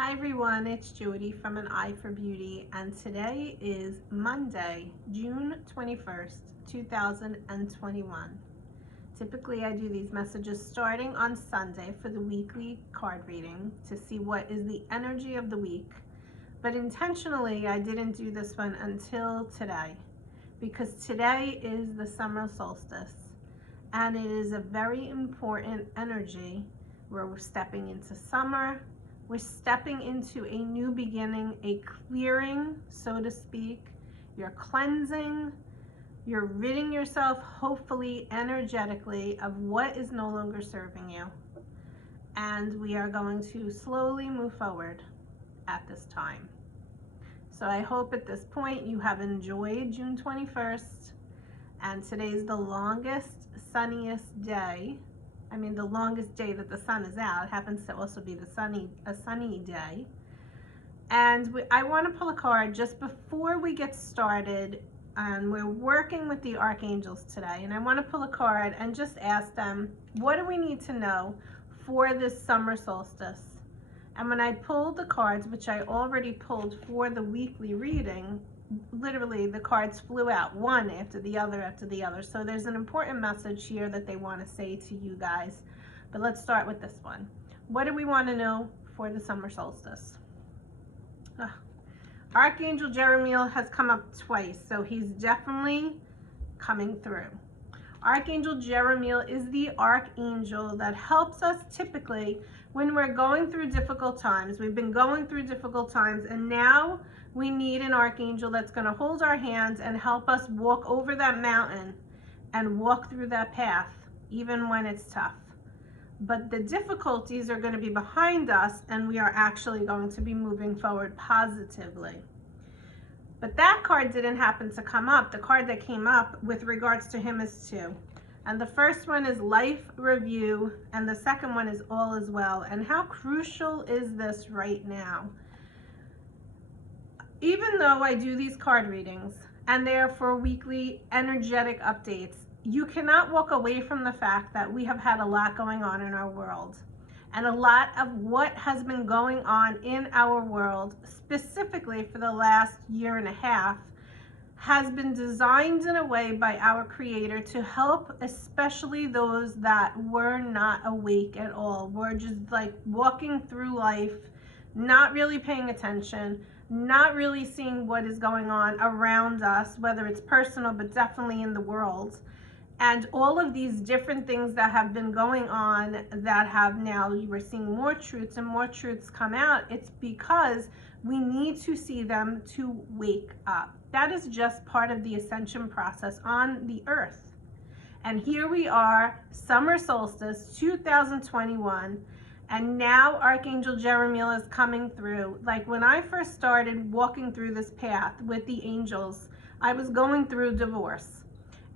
Hi everyone, it's Jody from An Eye for Beauty, and today is Monday, June 21st, 2021. Typically I do these messages starting on Sunday for the weekly card reading to see what is the energy of the week. But intentionally I didn't do this one until today because today is the summer solstice and it is a very important energy where we're stepping into summer. We're stepping into a new beginning, a clearing, so to speak. You're cleansing, you're ridding yourself, hopefully energetically, of what is no longer serving you. And we are going to slowly move forward at this time. So I hope at this point you have enjoyed June 21st. And today's the longest, sunniest day. The longest day that the sun is out. It happens to also be a sunny day. And I want to pull a card just before we get started. And we're working with the archangels today. And I want to pull a card and just ask them, what do we need to know for this summer solstice? And when I pulled the cards, which I already pulled for the weekly reading, literally the cards flew out one after the other after the other. So there's an important message here that they want to say to you guys. But let's start with this one. What do we want to know for the summer solstice? Archangel Jeremiel has come up twice, so he's definitely coming through. Archangel Jeremiel is the archangel that helps us typically when we're going through difficult times. We've been going through difficult times, and now we need an archangel that's going to hold our hands and help us walk over that mountain and walk through that path, even when it's tough. But the difficulties are going to be behind us, and we are actually going to be moving forward positively. But that card didn't happen to come up. The card that came up with regards to him is two. And the first one is life review, and the second one is all is well. And how crucial is this right now? Even though I do these card readings and they're for weekly energetic updates, you cannot walk away from the fact that we have had a lot going on in our world. And a lot of what has been going on in our world, specifically for the last year and a half, has been designed in a way by our Creator to help especially those that were not awake at all. We're just like walking through life, not really paying attention, not really seeing what is going on around us, whether it's personal, but definitely in the world. And all of these different things that have been going on that have now, we're seeing more truths and more truths come out. It's because we need to see them to wake up. That is just part of the ascension process on the earth. And here we are, summer solstice 2021. And now Archangel Jeremiel is coming through. Like when I first started walking through this path with the angels, I was going through divorce.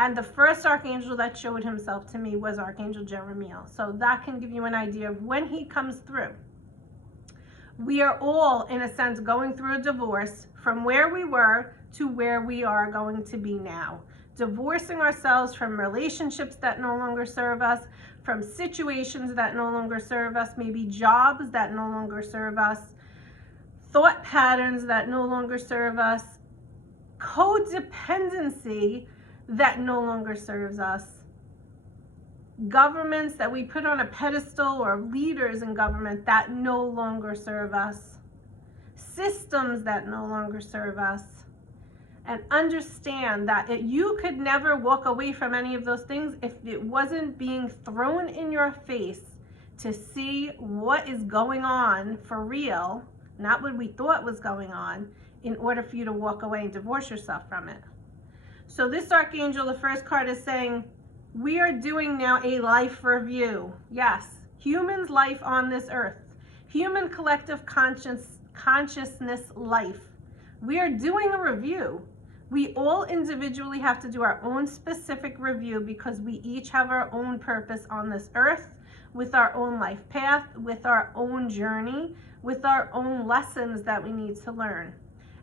And the first archangel that showed himself to me was Archangel Jeremiel. So that can give you an idea of when he comes through. We are all, in a sense, going through a divorce from where we were to where we are going to be now. Divorcing ourselves from relationships that no longer serve us, from situations that no longer serve us, maybe jobs that no longer serve us, thought patterns that no longer serve us, codependency that no longer serves us, governments that we put on a pedestal or leaders in government that no longer serve us, systems that no longer serve us. And understand that you could never walk away from any of those things if it wasn't being thrown in your face to see what is going on for real, not what we thought was going on, in order for you to walk away and divorce yourself from it. So this archangel, the first card is saying, we are doing now a life review. Yes, human's life on this earth, human collective consciousness life. We are doing a review. We all individually have to do our own specific review because we each have our own purpose on this earth, with our own life path, with our own journey, with our own lessons that we need to learn.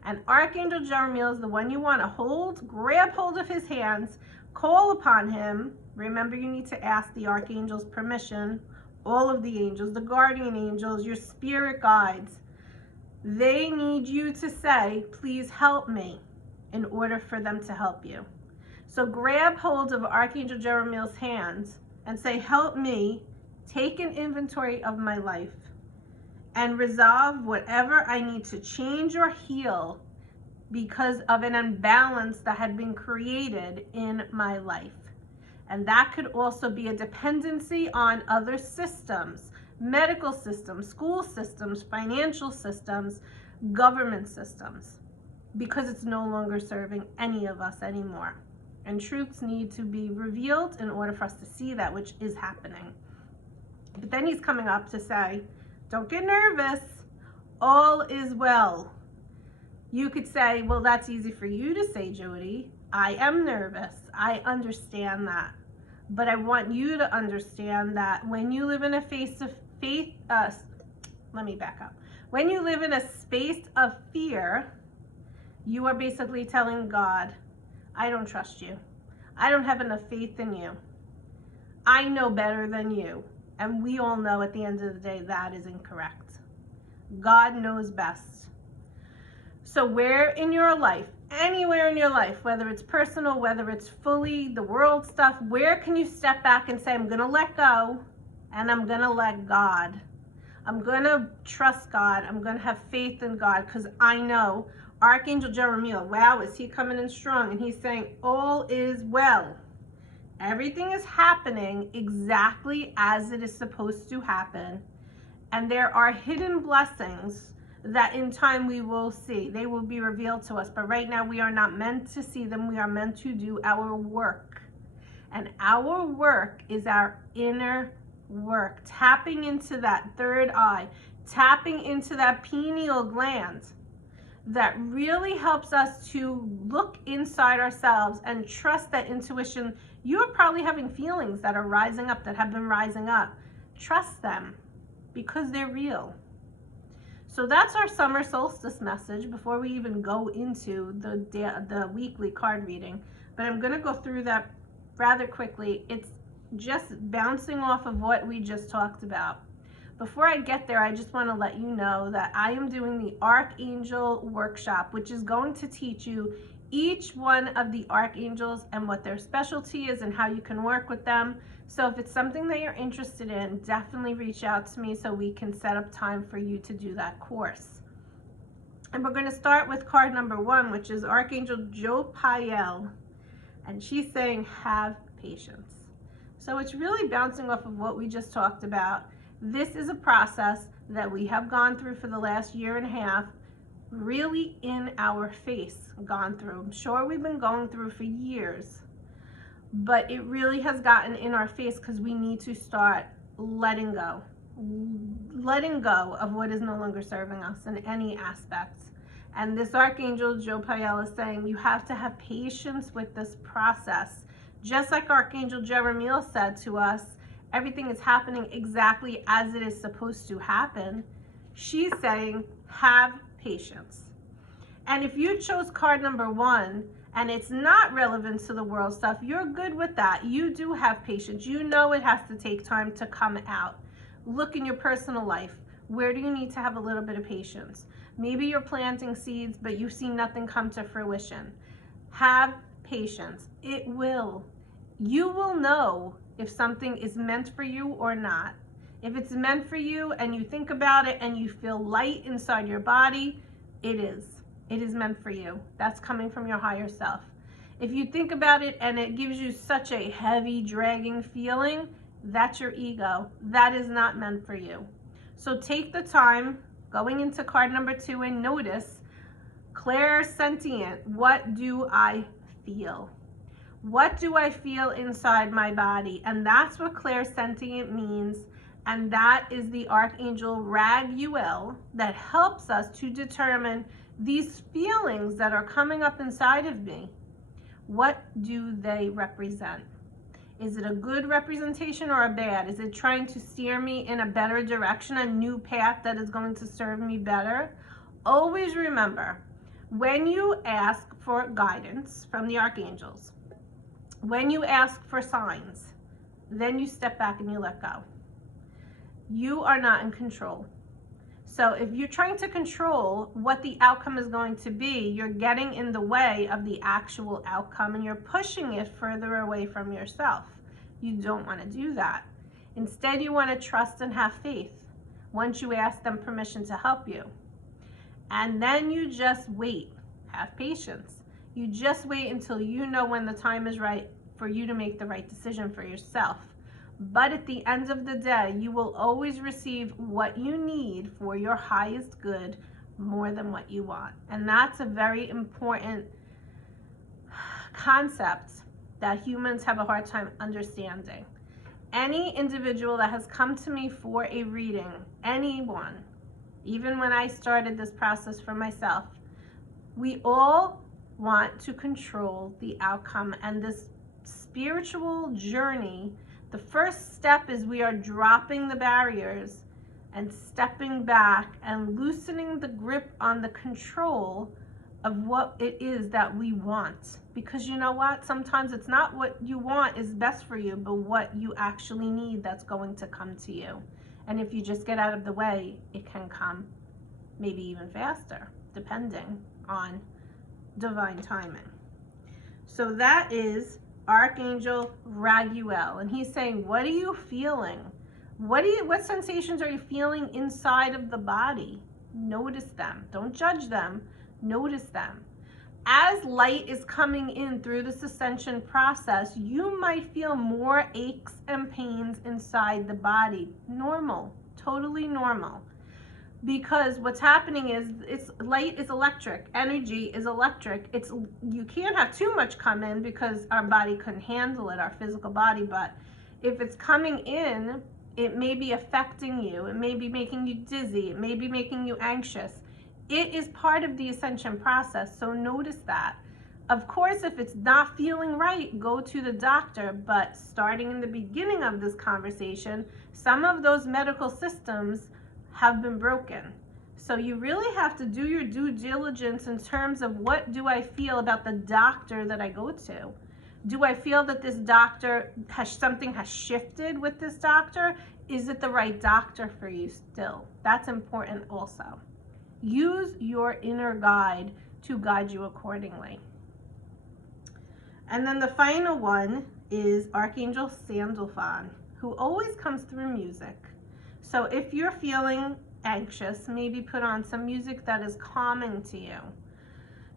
And Archangel Jeremiel is the one you want to hold, grab hold of his hands, call upon him. Remember, you need to ask the archangel's permission, all of the angels, the guardian angels, your spirit guides, They need you to say, please help me, in order for them to help you. So grab hold of Archangel Jeremiah's hands and say, help me take an inventory of my life and resolve whatever I need to change or heal because of an imbalance that had been created in my life. And that could also be a dependency on other systems, medical systems, school systems, financial systems, government systems, because it's no longer serving any of us anymore. And truths need to be revealed in order for us to see that, which is happening. But then he's coming up to say, don't get nervous, all is well. You could say, well, that's easy for you to say, Jody. I am nervous. I understand that. But I want you to understand that when you live in a let me back up. When you live in a space of fear, you are basically telling God, I don't trust you. I don't have enough faith in you. I know better than you. And we all know at the end of the day that is incorrect. God knows best. So where in your life, anywhere in your life, whether it's personal, whether it's fully the world stuff, where can you step back and say, I'm going to let go and I'm going to let God. I'm going to trust God. I'm going to have faith in God, because I know Archangel Jeremiah, wow, is he coming in strong? And he's saying, all is well. Everything is happening exactly as it is supposed to happen. And there are hidden blessings that in time we will see. They will be revealed to us. But right now we are not meant to see them. We are meant to do our work. And our work is our inner work. Tapping into that third eye. Tapping into that pineal gland. That really helps us to look inside ourselves and trust that intuition. You are probably having feelings that are rising up, that have been rising up. Trust them, because they're real. So that's our summer solstice message before we even go into the weekly card reading. But I'm going to go through that rather quickly. It's just bouncing off of what we just talked about. Before I get there, I just want to let you know that I am doing the Archangel Workshop, which is going to teach you each one of the archangels and what their specialty is and how you can work with them. So if it's something that you're interested in, definitely reach out to me so we can set up time for you to do that course. And we're going to start with card number 1, which is Archangel Jophiel. And she's saying, have patience. So it's really bouncing off of what we just talked about. This is a process that we have gone through for the last year and a half, really in our face gone through. I'm sure we've been going through for years, but it really has gotten in our face because we need to start letting go of what is no longer serving us in any aspects. And this Archangel Jophiel is saying you have to have patience with this process. Just like Archangel Jeremiah said to us, everything is happening exactly as it is supposed to happen. She's saying, have patience. And if you chose card number 1 and it's not relevant to the world stuff, you're good with that. You do have patience. You know it has to take time to come out. Look in your personal life. Where do you need to have a little bit of patience? Maybe you're planting seeds, but you see nothing come to fruition. Have patience. It will. You will know if something is meant for you or not. If it's meant for you and you think about it and you feel light inside your body, it is. It is meant for you. That's coming from your higher self. If you think about it and it gives you such a heavy, dragging feeling, that's your ego. That is not meant for you. So take the time going into card number 2 and notice, clairsentient, what do I feel? What do I feel inside my body? And that's what clairsentient means. And that is the Archangel Raguel that helps us to determine these feelings that are coming up inside of me. What do they represent? Is it a good representation or a bad? Is it trying to steer me in a better direction, a new path that is going to serve me better? Always remember, when you ask for guidance from the archangels, when you ask for signs, then you step back and you let go. You are not in control. So if you're trying to control what the outcome is going to be, you're getting in the way of the actual outcome and you're pushing it further away from yourself. You don't want to do that. Instead, you want to trust and have faith once you ask them permission to help you. And then you just wait. Have patience. You just wait until you know when the time is right for you to make the right decision for yourself. But at the end of the day, you will always receive what you need for your highest good more than what you want. And that's a very important concept that humans have a hard time understanding. Any individual that has come to me for a reading, anyone, even when I started this process for myself, we all want to control the outcome. And this spiritual journey, the first step is we are dropping the barriers and stepping back and loosening the grip on the control of what it is that we want. Because you know what? Sometimes it's not what you want is best for you, but what you actually need that's going to come to you. And if you just get out of the way, it can come maybe even faster, depending on divine timing. So that is Archangel Raguel, and he's saying, what are you feeling? What sensations are you feeling inside of the body? Notice them. Don't judge them. Notice them. As light is coming in through this ascension process, you might feel more aches and pains inside the body. Normal, totally normal. Because what's happening is light is electric, energy is electric. You can't have too much come in because our body couldn't handle it, our physical body. But if it's coming in, it may be affecting you. It may be making you dizzy. It may be making you anxious. It is part of the ascension process, so notice that. Of course, if it's not feeling right, go to the doctor. But starting in the beginning of this conversation, some of those medical systems have been broken. So you really have to do your due diligence in terms of what do I feel about the doctor that I go to? Do I feel that this doctor something has shifted with this doctor? Is it the right doctor for you still? That's important also. Use your inner guide to guide you accordingly. And then the final one is Archangel Sandalphon, who always comes through music. So if you're feeling anxious, maybe put on some music that is calming to you.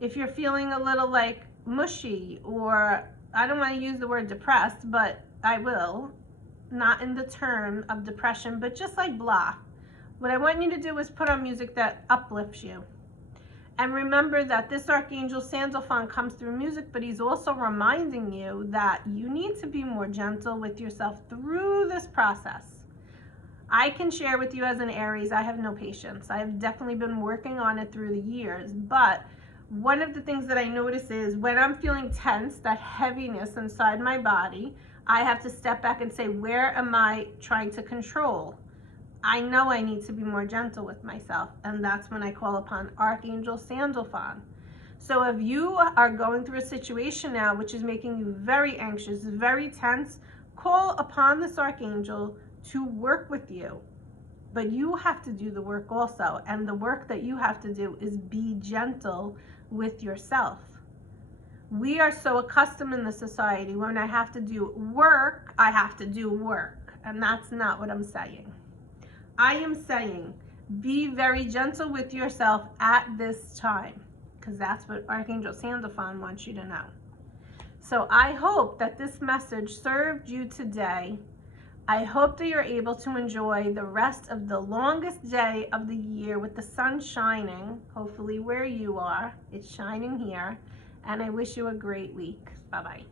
If you're feeling a little like mushy, or I don't want to use the word depressed, but I will, not in the term of depression, but just like blah. What I want you to do is put on music that uplifts you. And remember that this Archangel Sandalphon comes through music, but he's also reminding you that you need to be more gentle with yourself through this process. I can share with you as an Aries, I have no patience. I have definitely been working on it through the years, but one of the things that I notice is when I'm feeling tense, that heaviness inside my body, I have to step back and say, where am I trying to control? I know I need to be more gentle with myself, and that's when I call upon Archangel Sandalphon. So if you are going through a situation now which is making you very anxious, very tense, call upon this Archangel to work with you. But you have to do the work also, and the work that you have to do is be gentle with yourself. We are so accustomed in the society, when I have to do work, I have to do work, and that's not what I'm saying. I am saying be very gentle with yourself at this time, because that's what Archangel Sandalphon wants you to know. So I hope that this message served you today. I hope that you're able to enjoy the rest of the longest day of the year with the sun shining, hopefully where you are. It's shining here, and I wish you a great week. Bye-bye.